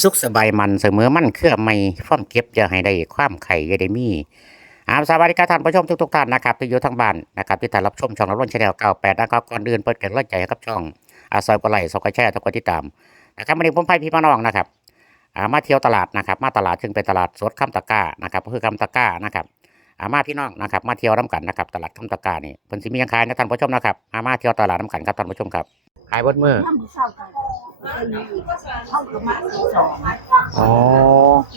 สุขสบายมันเสมอมั่นเครือไม่ฟ้อมเก็บอย่าให้ได้ความไข่อย่าได้มีอาสวัสดีครับท่านผู้ชมทุกๆท่านนะครับที่อยู่ทางบ้านนะครับที่ท่านรับชมช่องรับรุ่นชาแนล98นะครับก่อนอื่นเปิดกิดรายใจให้กับช่องอาซอยกว่าไหลสกอยแช่ทุกคนที่ตามนะครับวันนี้ผมพาพี่น้องนะครับอามาเที่ยวตลาดนะครับ มาตลาดซึ่งเป็นตลาดสดคำตะกร้านะครับก็คือคำตะกร้านะครับอามาพี่น้องนะครับ มาเที่ยวน้ำกันนะครับ ตลาดคำตะกร้านี่เป็นสิมียังขายนะท่านผู้ชมนะครับอามาเที่ยวตลาดน้ำกันครับท่านผู้ชมครับ ขายบดมือน้ำมือเศร้ากันเข้ากับมาที่สองอ๋อ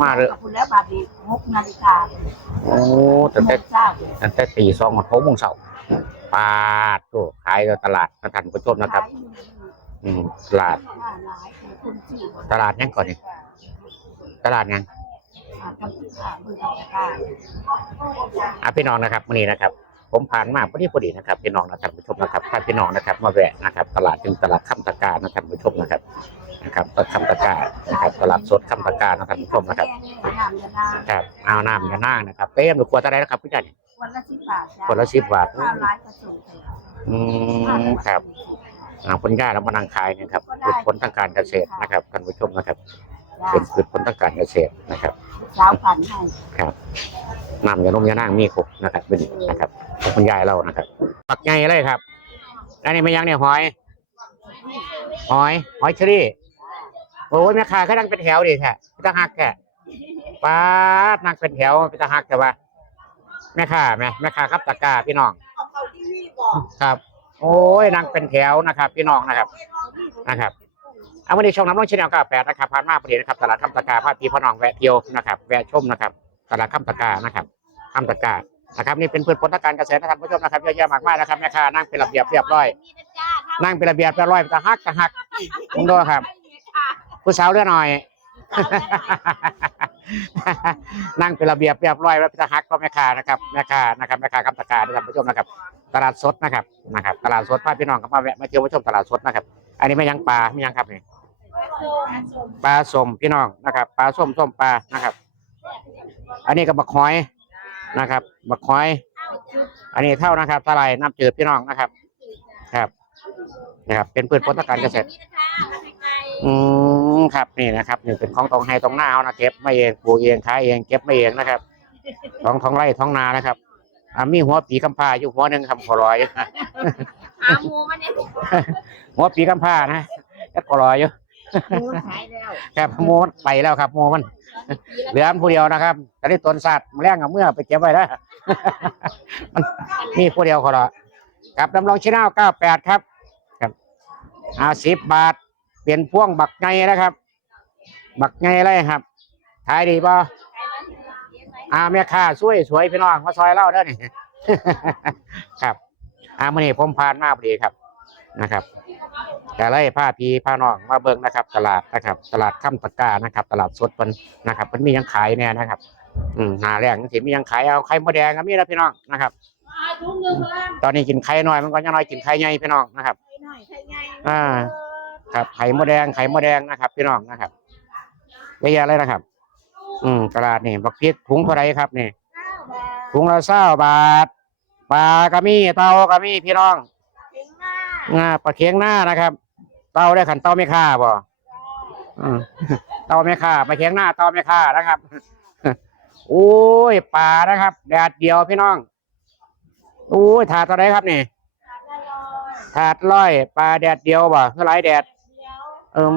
มาเลยกับคุณแล้วบาดนีหกนาฬิกาโอ้ตั้งแต่เจ้าตั้งแต่ตีสองหกโมงเช้าปาดโตขายในตลาดท่านผู้ชมนะครับ อืมตลาดหลายคนที่ตลาดยังก่อนนี่ตลาดยังทำที่ขามือกับกาอะพี่น้องนะครับวันนี้นะครับ ผมผ่านมาพอดีพอดีนะครับพี่น้องนะท่านผู้ชมนะครับถ้าพี่น้องนะครับ มาแวะนะครับ ตลาดจึงตลาดข้ามตะการนะท่านผู้ชมนะครับนะครับตลาดข้ามตะการนะครับ ตลาดสดข้ามตะการนะท่านผู้ชมนะครับน้ำยานาครับเอาน้ำยานั่งนะครับเต้มหรือขวดอะไรนะครับพี่จันวันละสิบบาทขวดละสิบบาทข้าวร้ายกระสุนอืมครับอ่าผลงานเรามานังขายเนะครับพืชผลทางการเกษตรนะครับท่านผู้ชมนะครับ เป็นพืชผลทางการเกษตรนะครับเช้ากันให้ครับน้ำยานมยานางมีครบนะครับเป็นนะครับของคุณยายเรานะครับปักไงเลยครับอันนี้ไม่ยังเนี่ยหอยหอยหอยเชอรี่โอ้ยแม่ค้าก็นั่งเป็นแถวดิแท้พิตาหักแค่ป้าดนั่งเป็นแถวพิตาหักแต่ว่าแม่ค้าแม่แม่ค้าครับตะกร้าพี่น้องครับ โอ้ยนั่งเป็นแถวนะครับ พี่น้องนะครับนะครับ เอาวันนี้ช่องน้ำน้องชแนลก้าแปดนะครับผ่านมาพอดีนะครับตลาดคำตะกร้าพาพี่พ่อนองแวะเที่ยวนะครับแวะชมนะครับตลาดคำตะกร้านะครับคำตะกร้านะครับนี่เป็นพืชผลทางการเกษตรนะท่านผู้ชมนะครับเยอะแยะมากมายนะครับแม่ค้านั่งเป็นระเบียบเรียบร้อย นั่งเป็นระเบียบเรียบร้อยตะฮักตะฮักผมดูครับ ผู้สาวเรือหน่อย นั่งเป็นระเบียบเรียบร้อยแล้วตะฮักก็แม่ค้านะครับแม่ค้านะครับแม่ค้าคำตะกร้าท่านผู้ชมนะครับ ตลาดสดนะครับนะครับ ตลาดสดพาพี่น้องเข้ามาแวะมาเที่ยวมาชมตลาดสดนะครับ อันนี้ไม่ยังปลาไม่ยังครับนี่ ปลาส้มพี่น้องนะครับปลาส้มส้มปลานะครับ อันนี้ก็บักหอยนะครับบักหอย อันนี้เท่านะครับทลายน้ำจืดพี่น้องนะครับครับนะครับ เป็นพืชผลทางการเกษตรอืมครับนี่นะครับนี่เป็นของตรงไฮตรงหน้าเอานะเก็บไม่เองปลูกเองขายเองเก็บไม่เองนะครับท้องท้องไร่ท้องนานะครับอ่ามีหัวปีกำพร้าอยู่หัวหนึ่งคำขอรอยอาหมูมันเนี่ยหัวปีกำพร้านะก็ขอรอยอยู่ หมูขายแล้วครับโมมันไปแล้วครับโมมัน เหลืออันผู้เดียวนะครับตอนนี้ตนสัตว์แรงกับเมื่อไปเก็บไว้นะมันมีผู้เดียวเขาละกับดำรงชินาเก้าแปดครับครับอาสิบบาท เปลี่ยนพ่วงบักไงนะครับ บักไงอะไรครับขายดีป่ะอาแม่ค้าสวยสวยพี่น้องมาซอยเล่าเด้อนี่ ครับอามื่อนี้ผมผ่านมาพอดีครับนะครับ ก็เลยพาพี่พาน้องมาเบิ่งนะครับ ตลาดนะครับ ตลาดข้ามตะกร้านะครับ ตลาดสดมันนะครับมันมีหยังขายเนี่ยนะครับ อืมหาแรงสิมีหยังขายเอาไข่มดแดงก็มีนะพี่น้องนะครับ ตอนนี้กินไข่น้อยมันก็ยังน้อยกินไข่ใหญ่พี่น้องนะครับอ่า ครับไข่มดแดงไข่มดแดงนะครับ พี่น้องนะครับเยอะแยะเลยนะครับ อืมตลาดนี่บักพริกถุงเท่าไรครับนี่ถุงละเศร้าบาทปลากระมี่เตากระมี่พี่น้องอ่าปลาเคียงหน้านะครับ เตาได้ขันเตาไม่ค่าบ่อืมเตาไม่ค่าปลาเคียงหน้าเตาไม่ค่านะครับ โอ้ยปลานะครับ แดดเดียวพี่น้อง โอ้ยถาดเท่าไรครับนี่ถาดร้อยปลาแดดเดียวบ่เท่าไรแดด เออ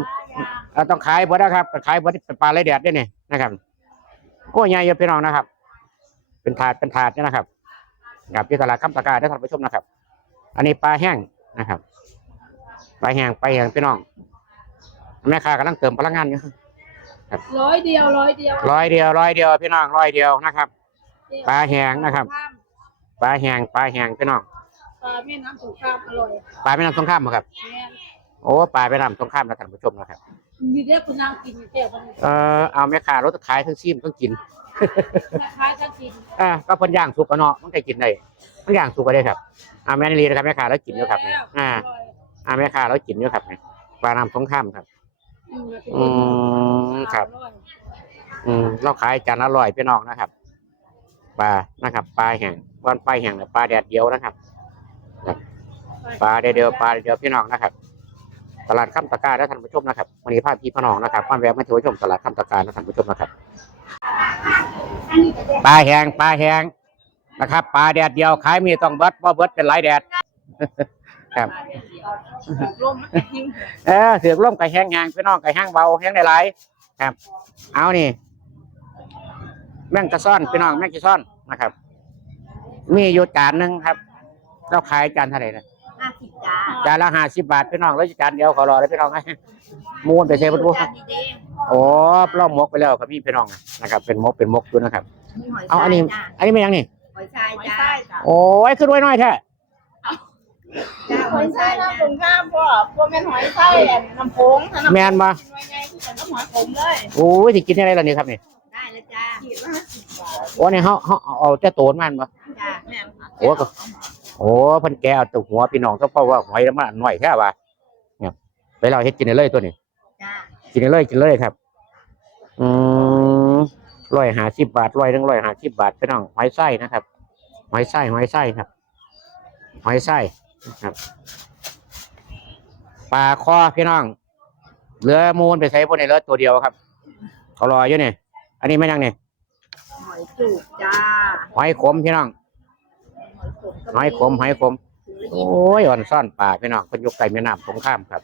เราต้องขายบ่นะครับขายบ่เป็นปลาไรแดดด้วยนี่นะครับโอ้ยใหญ่เยอะพี่น้องนะครับ เป็นถาดเป็นถาดเนี่ยนะครับกับที่ตลาดคำตะการได้ท่านผู้ชมนะครับ อันนี้ปลาแห้งนะครับ ปลาแห้งปลาแห้งพี่น้อง แม่ค้ากำลังเติมพลังงานอยู่ร้อยเดียวร้อยเดียวร้อยเดียวร้อยเดียวพี่น้องร้อยเดียวนะครับ ปลาแห้งนะครับ ปลาแห้งปลาแห้งพี่น้อง ปลาแม่น้ำสงครามอร่อย ปลาแม่น้ำสงครามบ่ครับแม่โอ้ปลาแม่น้ำสงครามนะท่านผู้ชมนะครับมีเด็กคุณนางกินแก้วมันเออเอาแม่ค้ารถขายทั้งซีมทั้งกินคล้ายๆกันกินอ่าก็เพิ่นย่างสุกกันเนาะมันก็กินได้มันย่างสุกก็ได้ครับอ่าแม่นลีนะครับแม่ค้าแล้วกินอยู่ครับนี่อ่า อ่าแม่ค้าแล้วกินอยู่ครับนี่ปลาน้ำสงครามครับ อืมครับ อืมเราขายจานละร้อยพี่น้องนะครับปลานะครับปลาแห้งวันปลาแห้งเนี่ยปลาแดดเดียวนะครับปลาแดดเดียวปลาแดดเดียวพี่น้องนะครับตลาดข้ามตะการและท่านผู้ชมนะครับวันนี้พาพี่พี่น้องนะครับมาแวะมาเที่ยวชมตลาดข้ามตะการและท่านผู้ชมนะครับปลาแห้งปลาแห้งนะครับปลาแดดเดียวขายมีต้องเบิดบ่เบิดเป็นหลายแดด ครับลมมันแห้งเออเสือกร่มไก่แห้งแห้งพี่น้องไก่แห้งเบาแห้งได้หลายครับ เอานี่ แม่งกระซ่อนพี่น้องแม่งกระซ่อนนะครับ มีอยู่จานหนึ่งครับ เราขายจานเท่าไหร่นะห้าสิบจ้าจานละห้าสิบบาทพี่น้องแล้วจานเดียวขอรอเลยพี่น้องไงมูนไปเซฟดูจานดีเด้งโอ้ปล้อมมกไปแล้วครับพี่พี่น้องนะครับ เป็นมกเป็นมกด้วยนะครับมีหอยเอาอันนี้จ้าอันนี้ไม่ยังนี่หอยทรายจ้าโอ้ยขึ้นไว้หน่อยแท้จ้า หหออยยทไส้รายน้ำจ้าผงข้ามพ่อพวกแม่นหอยไส้อันน้ำผงถ้าน้ำผงแมนมาหน่วยไงที่ฉันน้ำหอยผมเลย โอ้ยที่กินอะไรล่ะนี่ครับนี่ได้แล้วจ้าขีดละห้าสิบบาทโอ้เนี่ยเขาเขาเอาแต่โตนมันมาจ้าแม่นค่ะโอ้ก็โอ้เพันแกเอาแตัวหัวพี่น้องก็เพราะว่าหอยมันหน่อยแค่ว่าเนี่ยไปเราเฮ็ดกินได้เลยตัวนี้จ้ากินได้เลยกินเลยครับ อืมร้อยหาสิบบาทร้อยหนึ่งร้อยหาสิบบาทพี่น้องหอยไส้นะครับหอยไส้หอยไส้ครับหอยไส้ ครับปลาคอพี่น้องเหลือมูลไปใช้พวกในเลือตัวเดียวครับ เขารออยู่เนี่ยอันนี้ไม่ยังเนี่ยหอยจูบจ้าหอยขมพี่น้องหอยขมก็หอยขมหอยขมโอ้ยอ่อนซ่อนปลาพี่น้องเป็นยกไก่แม่น้ำสงข้ามครับ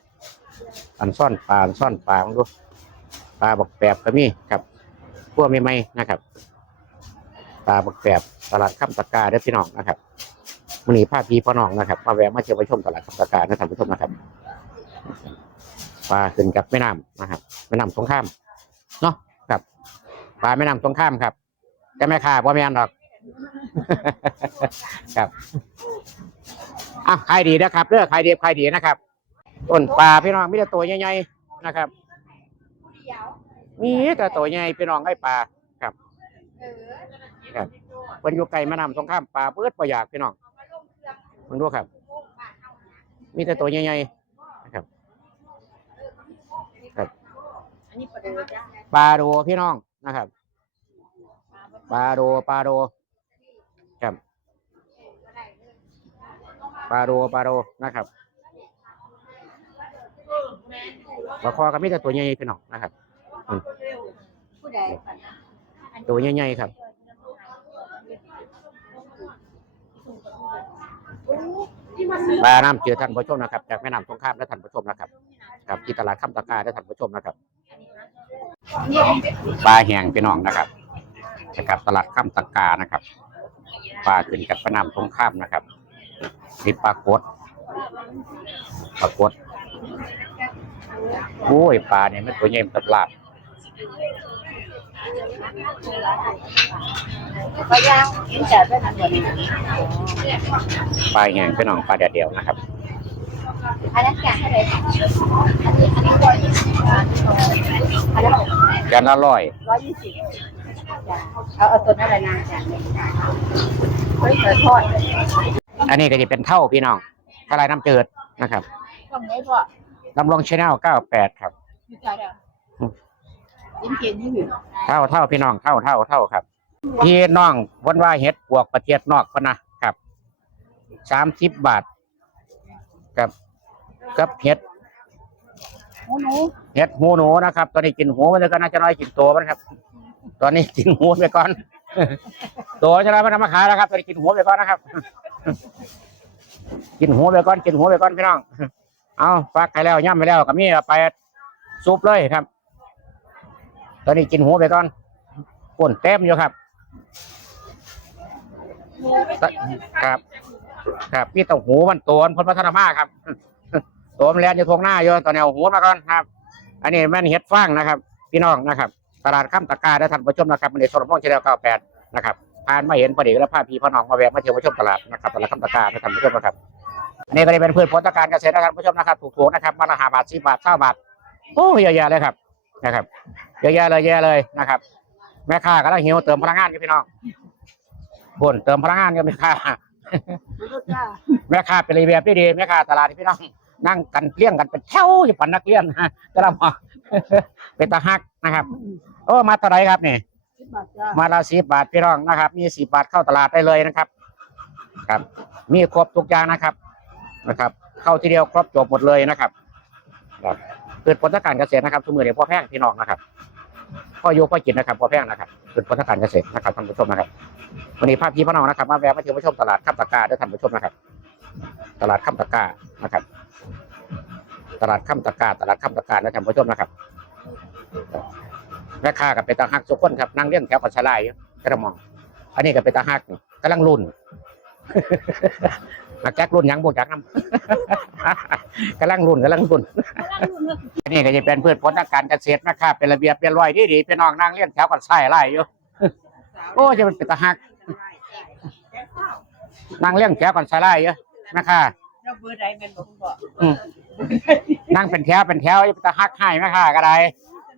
อ่อนซ่อนปลาอ่อนซ่อนปลาลองดูปลาบักแปบก็มีครับพวกไม่ไม่นะครับปลาบักแปบตลาดข้ามตะกาเด้อพี่น้องนะครับ มันนี้พาพพีพ่อน้องนะครับมาแวะมาเที่ยวไปชมตลาดข้ามตะกานะท่านผู้ชมนะครับปลาขึ้นกับแม่น้ำนะครับแม่น้ำสงข้ามเนาะครับปลาแม่น้ำสงข้ามครับจะไม่ขาดว่าไม่อันหรอก ครับอะขายดีนะครับเลือกขายดีขายดีนะครับต้นปลาพี่น้องมีแต่ตัวใหญ่ๆนะครับมีแต่ตัวใหญ่พี่น้องให้ปลาครับครับเป็นอยู่ไก่แม่น้ำสงข้ามปลาเปิดประหยากพี่น้อง มึงดูครับ มีแต่ตัวใหญ่ๆนะครับอันนี้ปลาดูจ้าปลาโดพี่น้องนะครับปลาโดปลาโดครับปลาโดปลาโดนะครับปลาคอก็มีแต่ตัวใหญ่ๆพี่น้องนะครับผู้ใดตัวใหญ่ๆครับ ปลาน้ำเจือท่านผู้ชมนะครับ จากแม่น้ำสงครามและท่านผู้ชมนะครับครับที่ตลาดข้ามตะกร้าและท่านผู้ชมนะครับปลาแห้งพี่น้องนะครับนะครับตลาดข้ามตะกร้านะครับปลาขึ้นกับแม่น้ำสงครามนะครับนี่ปลากดปลากดโอ้ยปลาเนี่ยมันตัวใหญ่มันตลาด ปลาย่างกินแต่ไม่ทันหมดปลาแห้งพี่น้องปลาแดดเดียวนะครับอันนั้นแกงเท่าไหร่อันนี้อันนี้ร้อยยี่สิบอันนั้นกันละร้อยร้อยยี่สิบเอาเอาตัวนั้นอะไรนานจ้ะเฮ้ยเสือทอดอันนี้ก็จะเป็นเท่าพี่น้องทลายน้ำเจิดนะครับทำไงพ่อลำลองชแนล98ครับอยู่ใจอะยิ้ มเก่งที่อยู่เท่าเท่าพี่น้องเท่าเท่าเท่าครับ พี่น้องวันว่าเฮ็ดปวกประเทศนอกพะนะครับสามสิบบาทกับกับเฮ็ดหมูหนูเฮ็ดหูหนูนะครับ ตอนนี้กินหูมันก็น่าจะน้อยกินตัวมันครับ ตอนนี้กินหูไปก่อนตัวจะได้ไม่นำมาขายแล้วครับตอนนี้กินหูไปก่อนนะครับ กินหูไปก่อนกินหูไปก่อนพี่น้อง เอาฟักไปแล้วย่ำไปแล้วก็มีเอาไปซุปเลยครับ ตอนนี้กินหูไปก่อนป่นเต็มอยู่ครับ ครับครับพี่ต้องหูมันตัวมันพ้นพัฒนามาครับตัวมันแลนอยู่ทวงหน้าอยู่ตอนนี้เอาหูมาก่อนครับ อันนี้แม่นเฮ็ดฟางนะครับ พี่น้องนะครับ ตลาดข้ามตะกร้าได้ทันผู้ชมนะครับในโซนม่องเชลเก้าแปดนะครับผ่านมาเห็นพอดีแล้วพาพี่พ่อน้องมาแวะมาเที่ยวมาชมตลาดนะครับตลาดข้ามตะกร้าได้ทันผู้ชมนะครับอันนี้ก็ได้เป็นพืชผลทางการเกษตรนะครับผู้ชมนะครับถูกๆนะครับมาละหาบาทสิบาทเท่าบาทโอ้เยอะแยะเลยครับ นะครับเยอะแยะเลยเยอะเลยนะครับ แม่ค้าก็ต้องหิวเติมพลังงานกันพี่น้องบ่นเติมพลังงานกันแม่ค้าแม่ค้าเป็นระเบียบที่ดีแม่ค้าตลาดที่พี่น้องนั่งกันเลี้ยงกันเป็นแถวอยู่ปันนักเรียนนะจะรับเป็นตาฮักนะครับโอ้มาเท่าไหรครับนี่สิบบาทจ้ามาละสิบบาทพี่น้องนะครับ มีสิบบาทเข้าตลาดได้เลยนะครับ ครับ มีครบทุกอย่างนะครับนะครับ เข้าทีเดียวครบจบหมดเลยนะครับครับ เกิดผลทางการเกษตรนะครับทุกมือเนี่ยพ่อแพงพี่น้องนะครับพ่อโยพ่อกินนะครับพ่อแพงนะครับเกิดผลทางการเกษตรนะครับท่านผู้ชมนะครับ วันนี้ภาพพี่พ่อน้องนะครับมาแวะมาเที่ยวมาชมตลาดข้ามตะกร้าด้วยท่านผู้ชมนะครับ ตลาดข้ามตะกร้านะครับ ตลาดข้ามตะกร้าตลาดข้ามตะการ้านะท่านผู้ชมนะครับแม่ค้ากับเป็นตาฮักทุกคนครับนั่งเลี้ยงแถวปัชลายกระมอง อันนี้ก็เป็นตาฮักนี่กำลังรุ่น มาแจ็ครุ่นหยังบูจักน้ำ กำลังรุ่นกำลังรุ่น อันนี้ก็จะเป็นพืชผลทางการเกษตรนะครับเป็นระเบียบเรียบร้อยดีดีๆพี่น้องนั่งเลี้ยงแถวกันใส่ไล่อยู่ โอ้จะมันเป็นตาฮักนั่งเลี้ยงแถวกันใส่ไล่อยู่นะคะเราเบอร์ใดแม่นบ่คุณบอกอืมนั่งเป็นแถวเป็นแถวจะเป็นตาฮักให้นะคะก็ได้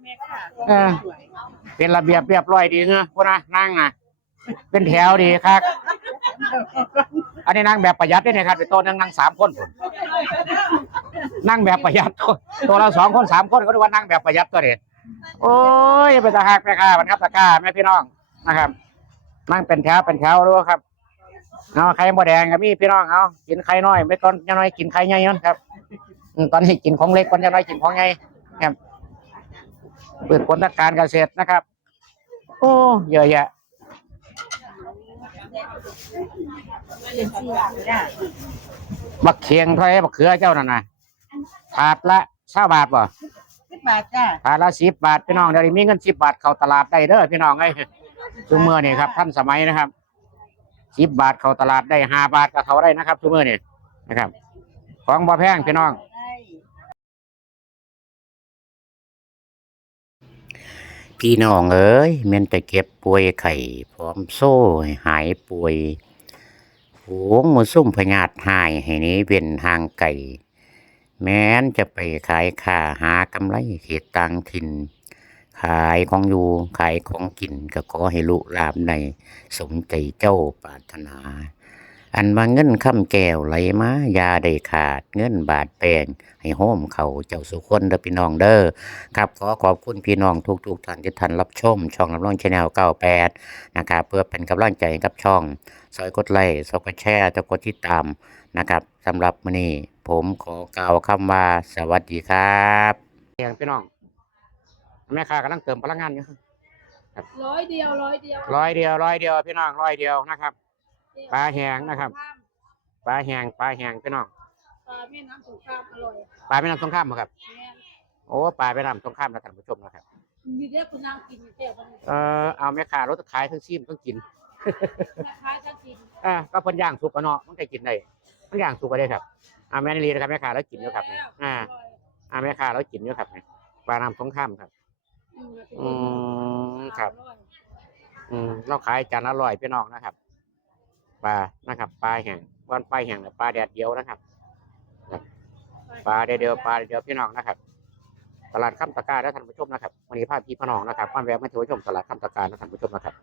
แม่ค่ะเออ เป็นระเบียบเรียบร้อยดีเนอะพวกนะนั่งอะเป็นแถวดีครับ อันนี้นั่งแบบประหยัดได้วยนะครับเป็นโต๊ะนั่งนั่งสามคนนั่งแบบประหยัดตัวตัวละสองคนสามคนก็เรียกว่านั่งแบบประหยัดตัวเด็ดโอ้ยเป็นตาหักแม่ค้ามันครับตะก้าแม่พี่น้องนะครับ นั่งเป็นแถวเป็นแถวด้ครับเอาไข่มดแดงกับมี่พี่น้องเอากินไข่น้อยไม่ตอนยังน้อยกินไข่ใหญ่ย้อนครับตอนนี้กินของเล็กคนยังน้อยกินของใหญ่ครับเปิดผลทางการเกษตรนะครับ โอ้เยอะแยะ บาทจ้ะบักเคียงเท่าไหรบักเขือเจ้านั่นนะถาดละเาบาทบ่สิบบาทจ้ะถาดละสิบบาทพี่น้องเดี๋ยวนี้มีเงินสิบบาทเข้าตลาดได้เด้อพี่น้องไอ้ยทุกมื่อนี่ครับท่านสมัยนะครับสิบบาทเข้าตลาดได้ห้าบาทก็เข้าได้นะครับทุกมื่อนี่นะครับ ของบ่แพงพี่น้อง พี่น้องเอ้ยแม่นแต่เก็บป่วยไข่พร้อมโซ่หายป่วยโหงมาซุ่มพญาตหายให้นี้เว้นทางไก่แม้นจะไปขายค่าหากำไรเขตต่างถิ่น ขายของอยู่ขายของกินก็ขอให้ลูกหลามในสมใจเจ้าปรารถนา อันว่าเงินค่ำแก้วไหลมายาได้ขาด เงินบาทแปลงให้โฮมเขาเจ้าสุคนเด้อพี่น้องเด้อครับขอขอบคุณพี่น้องทุกๆท่านที่ท่านรับชม ช่องรับรองชาแนล98นะครับเพื่อเป็นกำลังใจให้กับช่องซอยกดไลค์ซอยกดแชร์ซอยกดติดตามนะครับสำหรับมื้อนี้ผมขอกล่าวคำว่าสวัสดีครับพี่น้องแม่ค้ากำลังเติมพลังงานอยู่ร้อยเดียวร้อยเดียวร้อยเดียวร้อยเดียวพี่น้องร้อยเดียวนะครับ ปลาแห้งนะครับ ปลาแห้งปลาแห้งพี่น้อง ปลาแม่น้ำสงครามอร่อยปลาแม่น้ำสงครามบ่ครับแม่โอ้ปลาแม่น้ำสงครามนะท่านผู้ชมนะครับมีเด็กคุณนางกินอยู่แถวนี้เออเอาแม่ค้ารถขายทั้งซีมทั้งกินแม่ค้าจะกินอ่าก็เพิ่นย่างสุกกันเนาะมันก็กินได้มันย่างสุกก็ได้ครับอ่าแม่นลีนะครับแม่ค้าแล้วกินอยู่ครับเนี่ยอ่าอ่าแม่ค้าแล้วกินอยู่ครับเนี่ยปลาน้ำสงครามครับอืมครับ อืมเราขายจานละร้อยพี่น้องนะครับ ปลานะครับปลาแห้งวันปลาแห้งกับปลาแดดเดียวนะครับปลาแดดเดียวปลาแดดเดียวพี่น้องนะครับ ตลาดข้ามตะการและท่านผู้ชมนะครับวันนี้ภาพี่พี่น้องนะครับความแวะมาเที่ยวชมตลาดข้ามตะการและท่านผู้ชมนะครับ